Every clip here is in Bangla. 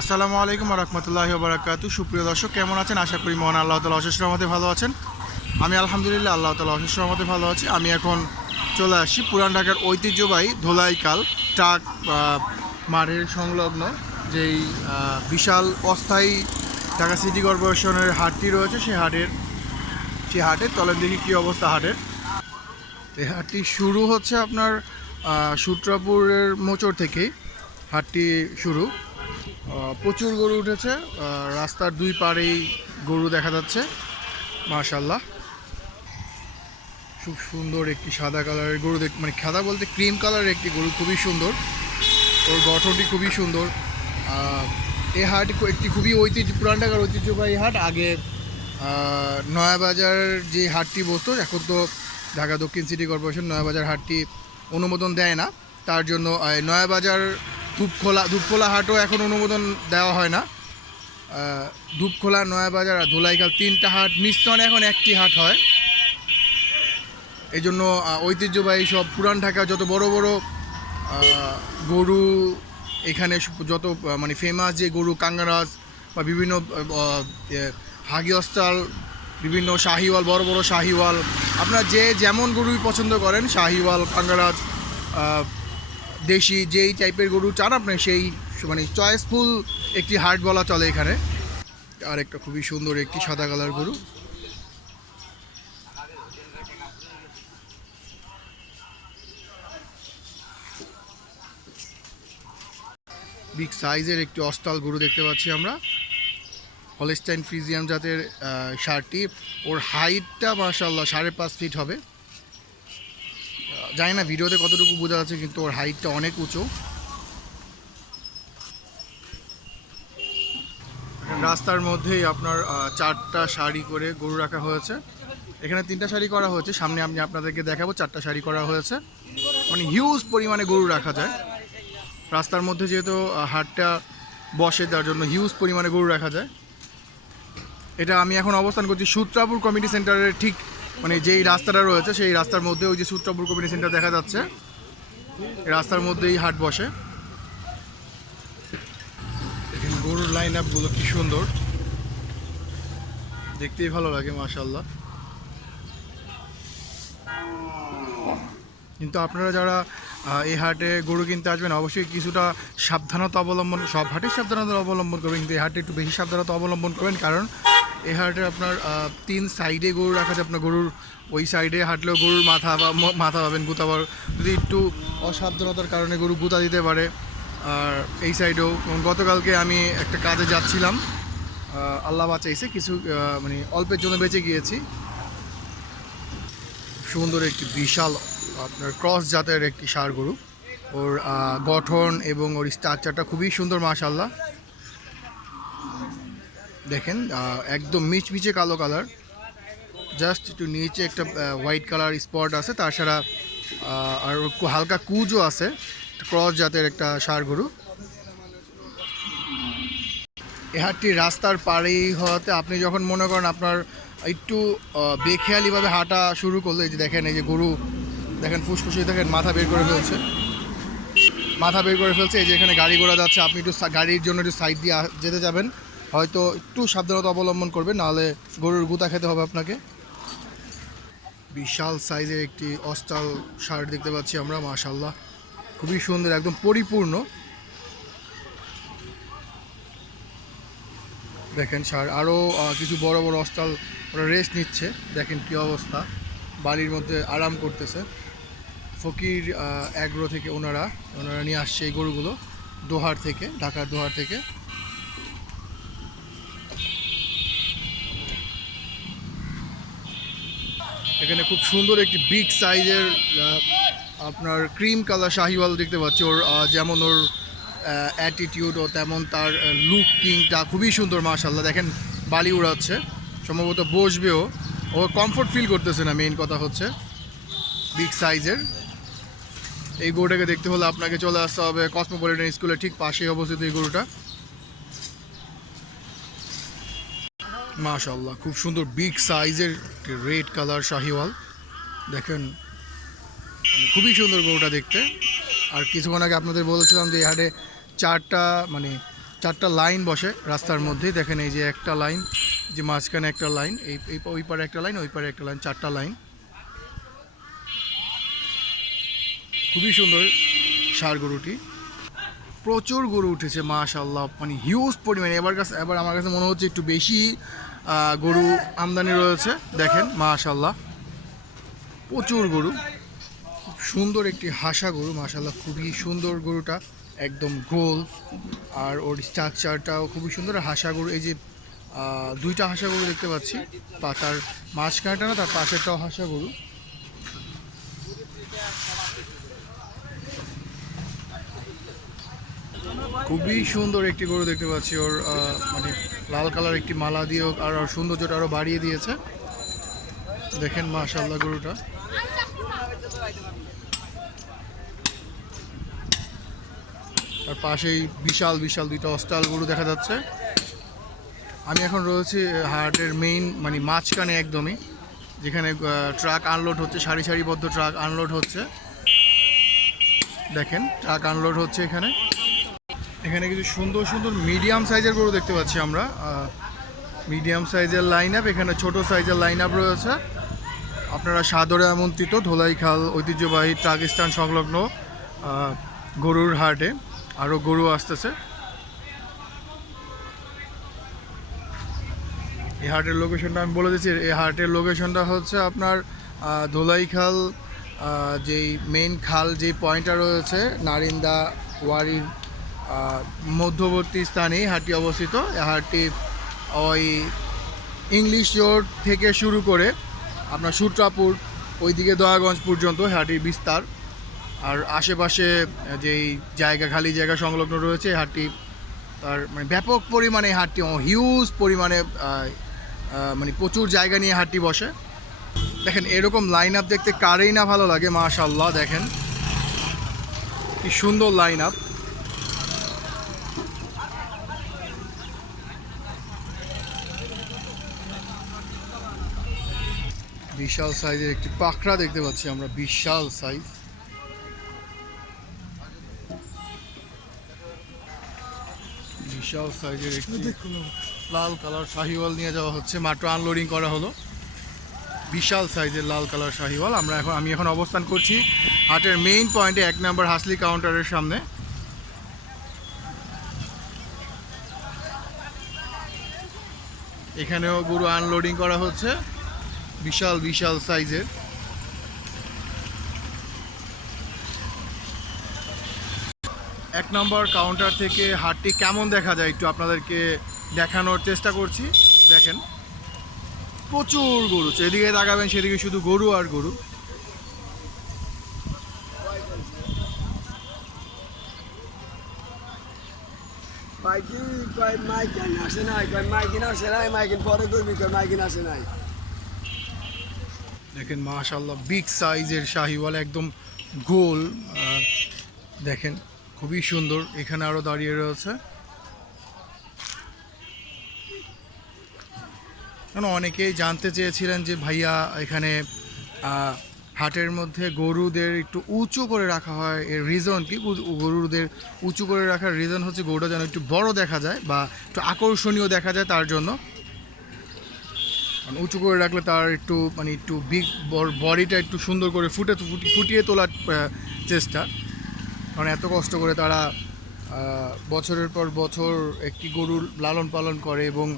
আসসালামু আলাইকুম রহমতুল্লাহি ওয়া বারাকাতুহু। সুপ্রিয় দর্শক, কেমন আছেন? আশা করি মহান আল্লাহ তাআলা অশেষ রহমতে ভালো আছেন। আমি আলহামদুলিল্লাহ আল্লাহ তাআলা অশেষ রহমতে ভালো আছি। আমি এখন চলে আসছি পুরান ঢাকার ঐতিহ্যবাহী ধোলাইখাল ট্রাক মাঠের সংলগ্ন যেই বিশাল অস্থায়ী ঢাকা সিটি কর্পোরেশনের হাটটি রয়েছে, সেই হাটের তলের দেখি কী অবস্থা হাটের। এই হাটটি শুরু হচ্ছে আপনার সূত্রাপুরের মোচড় থেকেই হাটটি শুরু। প্রচুর গরু উঠেছে, রাস্তার দুই পাড়েই গরু দেখা যাচ্ছে মাশাআল্লাহ। খুব সুন্দর একটি সাদা কালারের গরু মানে সাদা বলতে ক্রিম কালারের একটি গরু, খুবই সুন্দর, ওর গঠনটি খুবই সুন্দর। এই হাট একটি খুবই পুরান ঢাকার ঐতিহ্যবাহী হাট। আগে নয়াবাজার যে হাটটি বসতো, এখন তো ঢাকা দক্ষিণ সিটি কর্পোরেশন নয়াবাজার হাটটি অনুমোদন দেয় না, তার জন্য নয়াবাজার ধূপখোলা হাটও এখন অনুমোদন দেওয়া হয় না। ধূপখোলা, নয়াবাজার আর ধোলাইখাল তিনটা হাট মিশ্রণে এখন একটি হাট হয়। এই জন্য ঐতিহ্যবাহী সব পুরান ঢাকা যত বড় বড় গরু এখানে, যত মানে ফেমাস যে গরু, কাঙ্গারাজ বা বিভিন্ন হাগিয়স্টাল, বিভিন্ন শাহিওয়াল, বড় বড় শাহিওয়াল, আপনারা যে যেমন গরুই পছন্দ করেন, শাহিওয়াল, কাঙ্গারাজ, দেশি যেই টাইপের গরু চান আপনি, সেই মানে চয়েসফুল একটি হাট বলা চলে এখানে। আর একটা খুবই সুন্দর একটি সাদা কালার গরু। বিগ সাইজের একটি অস্টাল গরু দেখতে পাচ্ছি আমরা, হলস্টাইন ফ্রিজিয়ান জাতের ষাঁড়টি। ওর হাইটটা মাশাআল্লাহ 5.5 ফিট হবে। জানি না ভিডিওতে কতটুকু বোঝা যাচ্ছে, কিন্তু ওর হাইটটা অনেক উঁচু। রাস্তার মধ্যেই আপনার 4টা সারি করে গরু রাখা হয়েছে। এখানে 3টা সারি করা হয়েছে, সামনে আমি আপনাদেরকে দেখাবো। 4টা সারি করা হয়েছে, মানে হিউজ পরিমাণে গরু রাখা যায় রাস্তার মধ্যে, যেহেতু হাটটা বসে তার জন্য হিউজ পরিমাণে গরু রাখা যায়। এটা আমি এখন অবস্থান করছি সূত্রাপুর কমিউনিটি সেন্টারের ঠিক মানে যেই রাস্তাটা রয়েছে সেই রাস্তার মধ্যে, ওই যে সূত্রাপুর কমিউনিটি সেন্টার দেখা যাচ্ছে, এই রাস্তার মধ্যেই হাট বসে। এখানে গরুর লাইন আপগুলো কি সুন্দর, দেখতেই ভালো লাগে মাশাআল্লাহ। কিন্তু আপনারা যারা এই হাটে গরু কিনতে আসবেন, অবশ্যই কিছুটা সাবধানতা অবলম্বন, সব হাটে সাবধানতা অবলম্বন করবেন, কিন্তু এই হাটে একটু বেশি সাবধানতা অবলম্বন করবেন, কারণ এই হাটে আপনার 3 সাইডে গরু রাখা আছে। আপনার গরুর ওই সাইডে হাঁটলেও গরুর মাথা পাবেন গুতাবার, যদি একটু অসাবধানতার কারণে গরু গুতা দিতে পারে। আর এই সাইডেও গতকালকে আমি একটা কাজে যাচ্ছিলাম, আল্লাহ বাঁচাইছে, কিছু মানে অল্পের জন্য বেঁচে গিয়েছি। সুন্দর একটি বিশাল আপনার ক্রস জাতের একটি ষাঁড় গরু, ওর গঠন এবং ওর স্ট্রাকচারটা খুবই সুন্দর মাশাআল্লাহ। দেখেন একদম মিচমিচে কালো কালার, জাস্ট একটু নিচে একটা হোয়াইট কালার স্পট আছে, তাছাড়া আর হালকা কুজও আছে। ক্রস জাতের একটা ষাঁড় গরু। এ হাটটি রাস্তার পাড়েই হওয়াতে আপনি যখন মনে করেন আপনার একটু বেখেয়ালিভাবে হাঁটা শুরু করলো, এই যে দেখেন, এই যে গরু দেখেন ফুসফুসে দেখেন মাথা বের করে ফেলছে, এই যে এখানে গাড়ি ঘোড়া যাচ্ছে, আপনি একটু গাড়ির জন্য একটু সাইড দিয়ে যেতে যাবেন, হয়তো একটু সাবধানতা অবলম্বন করবেন, নাহলে গরুর গুতা খেতে হবে আপনাকে। বিশাল সাইজের একটি অস্টাল ষাঁড় দেখতে পাচ্ছি আমরা মাশাআল্লাহ, খুবই সুন্দর, একদম পরিপূর্ণ। দেখেন ষাঁড়, আরও কিছু বড় বড় অস্টাল ওরা রেস্ট নিচ্ছে, দেখেন কি অবস্থা, বাড়ির মধ্যে আরাম করতেছে। ফকির অ্যাগ্রো থেকে ওনারা নিয়ে আসছে এই গরুগুলো, দোহার থেকে, ঢাকার দোহার থেকে। এখানে খুব সুন্দর একটি বিগ সাইজের আপনার ক্রিম কালার শাহিওয়াল দেখতে পাচ্ছি। ওর যেমন ওর অ্যাটিটিউড, ও তেমন তার লুকিংটা খুবই সুন্দর মাশাআল্লাহ। দেখেন বালি উড়াচ্ছে, সম্ভবত বসবেও, ও কমফোর্ট ফিল করতেছে না, মেইন কথা হচ্ছে। বিগ সাইজের এই গরুটাকে দেখতে হলে আপনাকে চলে আসতে হবে কসমোপলিটন স্কুলের ঠিক পাশেই অবস্থিত এই গরুটা। মাশাআল্লাহ খুব সুন্দর বিগ সাইজের রেড কালার শাহিওয়াল, দেখেন খুবই সুন্দর গরুটা দেখতে। আর কিছুক্ষণ আগে আপনাদের বলেছিলাম যে এই হাটে 4টা মানে 4টা লাইন বসে রাস্তার মধ্যেই, দেখেন এই যে একটা লাইন, যে মাঝখানে একটা লাইন, এই ওই পারে একটা লাইন, ওই পারে একটা লাইন, 4টা লাইন। খুবই সুন্দর ষাঁড় গরুটি। প্রচুর গরু উঠেছে মাশাআল্লাহ, মানে হিউজ পরিমাণে। এবার আমার কাছে মনে হচ্ছে একটু বেশি গরু আমদানি রয়েছে। দেখেন মাশাআল্লাহ প্রচুর গরু। খুব সুন্দর একটি হাসা গরু মাশাআল্লাহ, খুবই সুন্দর গরুটা, একদম গোল, আর ওর স্ট্রাকচারটাও খুবই সুন্দর। হাসা গরু, এই যে 2টা হাসা গরু দেখতে পাচ্ছি, তার মাঝখানটা না, তার পাশেরটাও হাসা গরু। খুবই সুন্দর একটি গরু দেখতে পাচ্ছি, ওর মানে লাল কালার একটি মালা দিয়ে আর সৌন্দর্যটা আরও বাড়িয়ে দিয়েছে। দেখেন মাশাআল্লাহ গরুটা। তার পাশেই বিশাল বিশাল 2টা অস্টাল গরু দেখা যাচ্ছে। আমি এখন রয়েছি হাটের মেইন মানে মাঝখানে একদমই, যেখানে ট্রাক আনলোড হচ্ছে, সারি সারিবদ্ধ ট্রাক আনলোড হচ্ছে। দেখেন ট্রাক আনলোড হচ্ছে এখানে। এখানে কিছু সুন্দর সুন্দর মিডিয়াম সাইজের গরু দেখতে পাচ্ছি আমরা, মিডিয়াম সাইজের লাইন আপ, এখানে ছোট সাইজের লাইন আপ রয়েছে। আপনারা সাদরে আমন্ত্রিত ধোলাইখাল ঐতিহ্যবাহী ট্রাক স্ট্যান্ড সংলগ্ন গরুর হাটে। আরও গরু আসতেছে। এই হাটের লোকেশনটা আমি বলে দিচ্ছি, এই হাটের লোকেশনটা হচ্ছে আপনার ধোলাইখাল, যেই মেইন খাল যেই পয়েন্টটা রয়েছে নারিন্দা ওয়ারির মধ্যবর্তী স্থানেই হাটটি অবস্থিত। এই হাটটি ওই ইংলিশ রোড থেকে শুরু করে আপনার সূত্রাপুর ওইদিকে দয়াগঞ্জ পর্যন্ত হাটটির বিস্তার। আর আশেপাশে যেই জায়গা, খালি জায়গা সংলগ্ন রয়েছে হাটটি, তার মানে ব্যাপক পরিমাণে হাটটি, হিউজ পরিমাণে মানে প্রচুর জায়গা নিয়ে হাটটি বসে। দেখেন এরকম লাইন আপ দেখতে কারেই না ভালো লাগে মাশাআল্লাহ। দেখেন কি সুন্দর লাইন আপ। বিশাল সাইজের একটি পাখরা দেখতে পাচ্ছি আমরা, বিশাল সাইজ। বিশাল সাইজের একটি লাল কালার শাহিওয়াল নিয়ে যাওয়া হচ্ছে, মাত্র আনলোডিং করা হলো। বিশাল সাইজের লাল কালার শাহিওয়াল। আমি এখন অবস্থান করছি হাটের মেইন পয়েন্টে, 1 নম্বর হাসলি কাউন্টারের সামনে। এখানেও গরু আনলোডিং করা হচ্ছে, বিশাল বিশাল সাইজের। 1 নম্বর কাউন্টার থেকে হাটটি কেমন দেখা যায় একটু আপনাদেরকে দেখানোর চেষ্টা করছি। দেখেন প্রচুর গরু, যেদিকে তাকাবেন সেদিকে শুধু গরু আর গরু। দেখেন মাশাআল্লাহ বিগ সাইজের শাহিওয়াল, একদম গোল। দেখেন খুবই সুন্দর। এখানে আরও দাঁড়িয়ে রয়েছে। অনেকেই জানতে চেয়েছিলেন যে ভাইয়া এখানে হাটের মধ্যে গরুদের একটু উঁচু করে রাখা হয়, এর রিজন কি? গরুদের উঁচু করে রাখার রিজন হচ্ছে গরুটা যেন একটু বড় দেখা যায় বা একটু আকর্ষণীয় দেখা যায়, তার জন্য। মানে উঁচু করে রাখলে তার একটু মানে একটু বিগ বডিটা একটু সুন্দর করে ফুটিয়ে তোলার চেষ্টা। কারণ এত কষ্ট করে তারা বছরের পর বছর একটি গরুর লালন পালন করে, এবং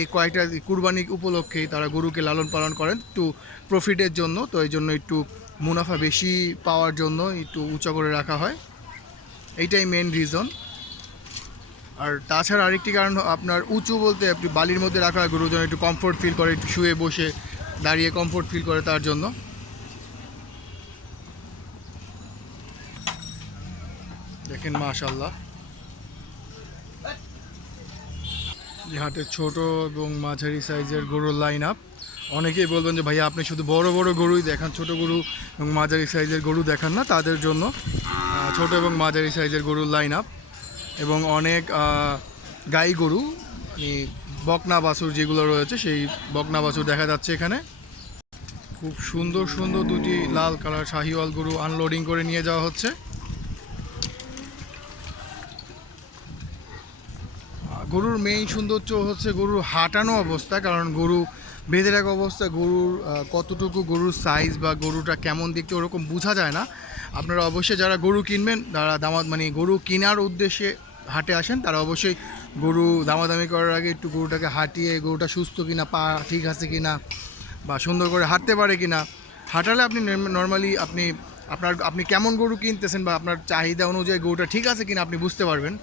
এই কয়েকটা কুরবানি উপলক্ষেই তারা গরুকে লালন পালন করেন একটু প্রফিটের জন্য। তো এই জন্য একটু মুনাফা বেশি পাওয়ার জন্য একটু উঁচা করে রাখা হয়, এইটাই মেন রিজন। আর তাছাড়া আরেকটি কারণ আপনার উঁচু বলতে আপনি বালির মধ্যে রাখা হয়, গরু যেন একটু কমফোর্ট ফিল করে, একটু শুয়ে বসে দাঁড়িয়ে কমফোর্ট ফিল করে, তার জন্য। দেখেন মাশাআল্লাহ যে হাটের ছোট এবং মাঝারি সাইজের গরুর লাইন আপ। অনেকেই বলবেন যে ভাইয়া আপনি শুধু বড় বড় গরুই দেখান, ছোট গরু এবং মাঝারি সাইজের গরু দেখান না। তাদের জন্য ছোট এবং মাঝারি সাইজের গরুর লাইন আপ, এবং অনেক গাই গরু মানে বকনা বাছুর যেগুলো রয়েছে, সেই বকনা বাছুর দেখা যাচ্ছে এখানে। খুব সুন্দর সুন্দর 2টি লাল কালার শাহিওয়াল গরু আনলোডিং করে নিয়ে যাওয়া হচ্ছে। গরুর মেইন সৌন্দর্য হচ্ছে গরুর হাঁটানো অবস্থা, কারণ গরু বেঁধে রাখা অবস্থা গরুর কতটুকু গরুর সাইজ বা গরুটা কেমন দেখতে ওরকম বোঝা যায় না। আপনারা অবশ্যই যারা গরু কিনবেন, যারা মানে গরু কেনার উদ্দেশ্যে হাটে আসেন, তারা অবশ্যই গরু দামাদামি করার আগে একটু গরুটাকে হাঁটিয়ে গরুটা সুস্থ কিনা, পা ঠিক আছে কিনা বা সুন্দর করে হাঁটতে পারে কিনা, হাঁটালে আপনি নর্মালি আপনি কেমন গরু কিনতেছেন বা আপনার চাহিদা অনুযায়ী গরুটা ঠিক আছে কিনা আপনি বুঝতে পারবেন।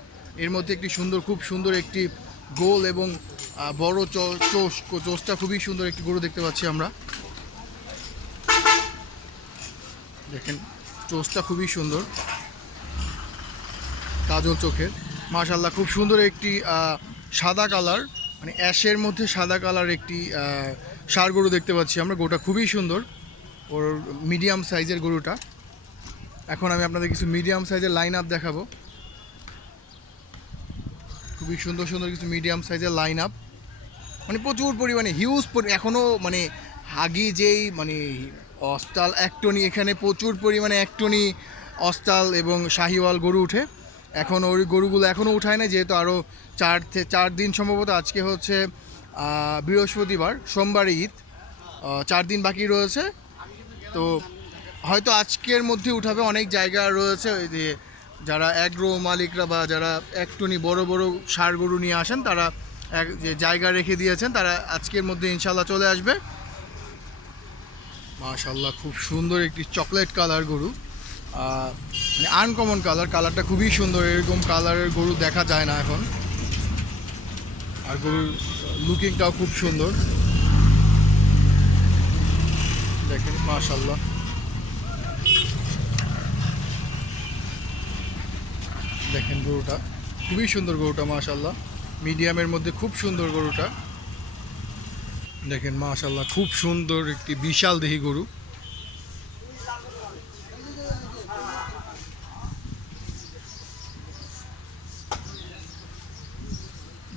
এর মধ্যে একটি খুব সুন্দর একটি গোল এবং বড় চোষটা খুবই সুন্দর একটি গরু দেখতে পাচ্ছি আমরা। দেখেন চোষটা খুবই সুন্দর, কাজল চোখের, মাশাআল্লাহ খুব সুন্দর একটি সাদা কালার, মানে অ্যাশের মধ্যে সাদা কালার একটি ষাঁড় গরু দেখতে পাচ্ছি আমরা। গরুটা খুবই সুন্দর, ওর মিডিয়াম সাইজের গরুটা। এখন আমি আপনাদের কিছু মিডিয়াম সাইজের লাইন আপ দেখাবো। খুবই সুন্দর সুন্দর কিছু মিডিয়াম সাইজের লাইন আপ, মানে প্রচুর পরিমাণে হিউজ, এখনও মানে হাগি যেই মানে অস্টাল একটনি, এখানে প্রচুর পরিমাণে একটনি অস্টাল এবং শাহিওয়াল গরু উঠে। এখন ওই গরুগুলো এখনও উঠায় না, যেহেতু আরও 4 দিন সম্ভবত, আজকে হচ্ছে বৃহস্পতিবার, সোমবারে ঈদ, 4 দিন বাকি রয়েছে। তো হয়তো আজকের মধ্যে উঠাবে। অনেক জায়গা রয়েছে ওই যে যারা অ্যাগ্রো মালিকরা বা যারা একটুনি বড় বড় ষাঁড় গরু নিয়ে আসেন, তারা যে জায়গা রেখে দিয়েছেন, তারা আজকের মধ্যে ইনশাল্লাহ চলে আসবে। মাশাআল্লাহ খুব সুন্দর একটি চকলেট কালার গরু, মানে আনকমন কালারটা খুবই সুন্দর। এরকম কালারের গরু দেখা যায় না এখন, আর গরুর লুকিংটাও খুব সুন্দর। দেখেন মাশাআল্লাহ, দেখেন গরুটা খুবই সুন্দর, গরুটা মাশাআল্লাহ মিডিয়ামের মধ্যে খুব সুন্দর গরুটা। দেখেন মাশাআল্লাহ খুব সুন্দর একটি বিশাল দেহী গরু।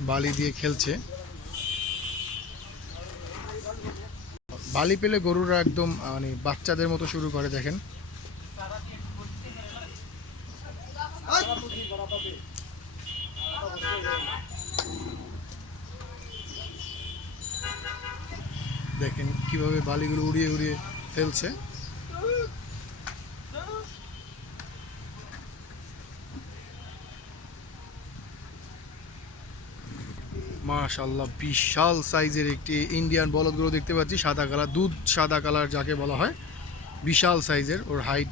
বালি দিয়ে খেলছে, বালি পেলে গরুরা একদম মানে বাচ্চাদের মতো শুরু করে। দেখেন দেখেন কিভাবে বালিগুলো উড়িয়ে উড়িয়ে ফেলছে। মাশাআল্লাহ বিশাল সাইজের একটি ইন্ডিয়ান বলদ গরু দেখতে পাচ্ছি, সাদা কালার, দুধ সাদা কালার যাকে বলা হয়, বিশাল সাইজের। ওর হাইট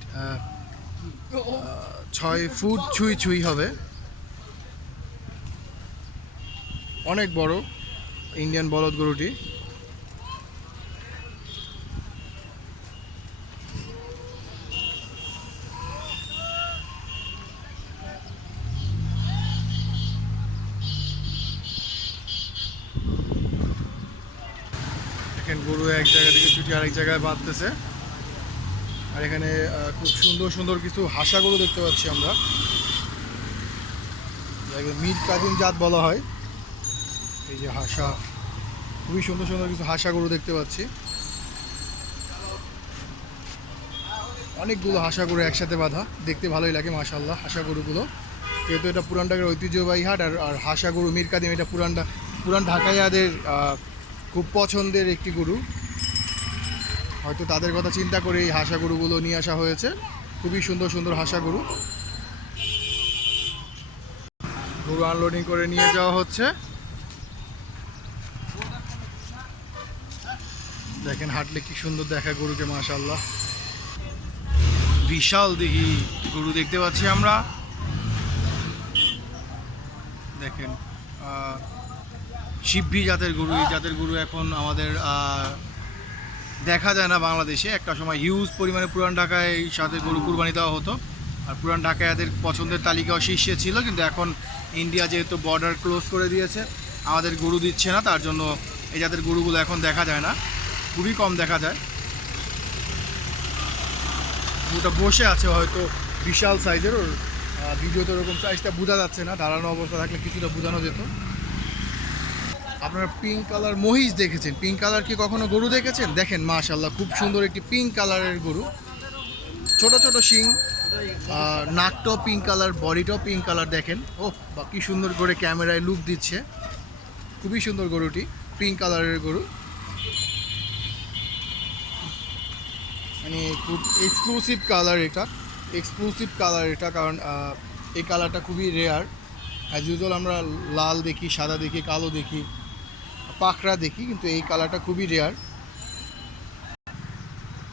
6 ফুট ছুঁই হবে, অনেক বড় ইন্ডিয়ান বলদ গরুটি। দেখেন গরু এক জায়গা থেকে ছুটি আরেক জায়গায় বাঁধতেছে। আর এখানে খুব সুন্দর সুন্দর কিছু হাসা গরু দেখতে পাচ্ছি আমরা, মির কাদিম জাত বলা হয়। এই যে হাসা, খুবই সুন্দর সুন্দর কিছু হাসা গরু দেখতে পাচ্ছি। অনেকগুলো হাসা গরু একসাথে বাঁধা, দেখতে ভালোই লাগে মাশাআল্লাহ হাসা গরুগুলো। যেহেতু এটা পুরান ঢাকার ঐতিহ্যবাহী হাট, আর হাসা গরু মির কাদিম এটা পুরান ঢাকাইয়াদের খুব পছন্দের একটি গরু। হয়তো তাদের কথা চিন্তা করে এই হাসা গরুগুলো নিয়ে আসা হয়েছে। খুবই সুন্দর সুন্দর হাসা গরু। গরু আনলোডিং করে নিয়ে যাওয়া হচ্ছে। দেখেন হাঁটলে কি সুন্দর দেখা গরুকে মাশাআল্লাহ। বিশাল দেহি গরু দেখতে পাচ্ছি আমরা। দেখেন শিবভি জাতের গরু, এই জাতের গরু এখন আমাদের দেখা যায় না বাংলাদেশে। একটা সময় হিউজ পরিমাণে পুরান ঢাকায় এই জাতের গরু কুরবানি দেওয়া হতো, আর পুরান ঢাকায় এদের পছন্দের তালিকাও শীর্ষে ছিল। কিন্তু এখন ইন্ডিয়া যেহেতু বর্ডার ক্লোজ করে দিয়েছে, আমাদের গরু দিচ্ছে না, তার জন্য এই জাতের গরুগুলো এখন দেখা যায় না, খুবই কম দেখা যায়। গরুটা বসে আছে হয়তো বিশাল সাইজের, ওর ভিডিওতে ওরকম সাইজটা বোঝা যাচ্ছে না, দাঁড়ানো অবস্থা থাকলে কিছুটা বোঝানো যেত। আপনারা পিঙ্ক কালার মহিষ দেখেছেন, পিঙ্ক কালার কি কখনো গরু দেখেছেন? দেখেন মাশাআল্লাহ খুব সুন্দর একটি পিঙ্ক কালারের গরু, ছোট ছোট শিং, নাকটাও পিঙ্ক কালার, বডিটাও পিঙ্ক কালার। দেখেন ও বা কি সুন্দর করে ক্যামেরায় লুক দিচ্ছে, খুবই সুন্দর গরুটি, পিঙ্ক কালারের গরু, মানে খুব এক্সক্লুসিভ কালার এটা, এক্সক্লুসিভ কালার এটা, কারণ এই কালারটা খুবই রেয়ার। অ্যাজ ইউজুয়াল আমরা লাল দেখি, সাদা দেখি, কালো দেখি, পাকড়া দেখি, কিন্তু এই কালারটা খুবই রেয়ার।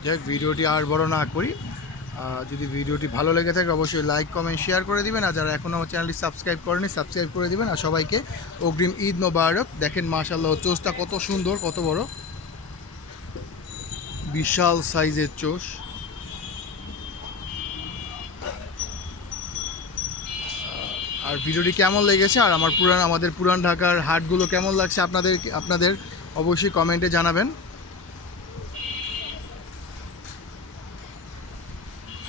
যাই ভিডিওটি আর বড় না করি, যদি ভিডিওটি ভালো লেগে থাকে অবশ্যই লাইক কমেন্ট শেয়ার করে দিবেন, আর যারা এখনও আমার চ্যানেলটি সাবস্ক্রাইব করেনি সাবস্ক্রাইব করে দিবেন। আর সবাইকে অগ্রিম ঈদ মোবারক। দেখেন মাশাআল্লাহ চোষটা কত সুন্দর, কত বড়, বিশাল সাইজের চোষ। আর ভিডিওটি কেমন লেগেছে আর আমাদের পুরান ঢাকার হাটগুলো কেমন লাগছে আপনাদের অবশ্যই কমেন্টে জানাবেন।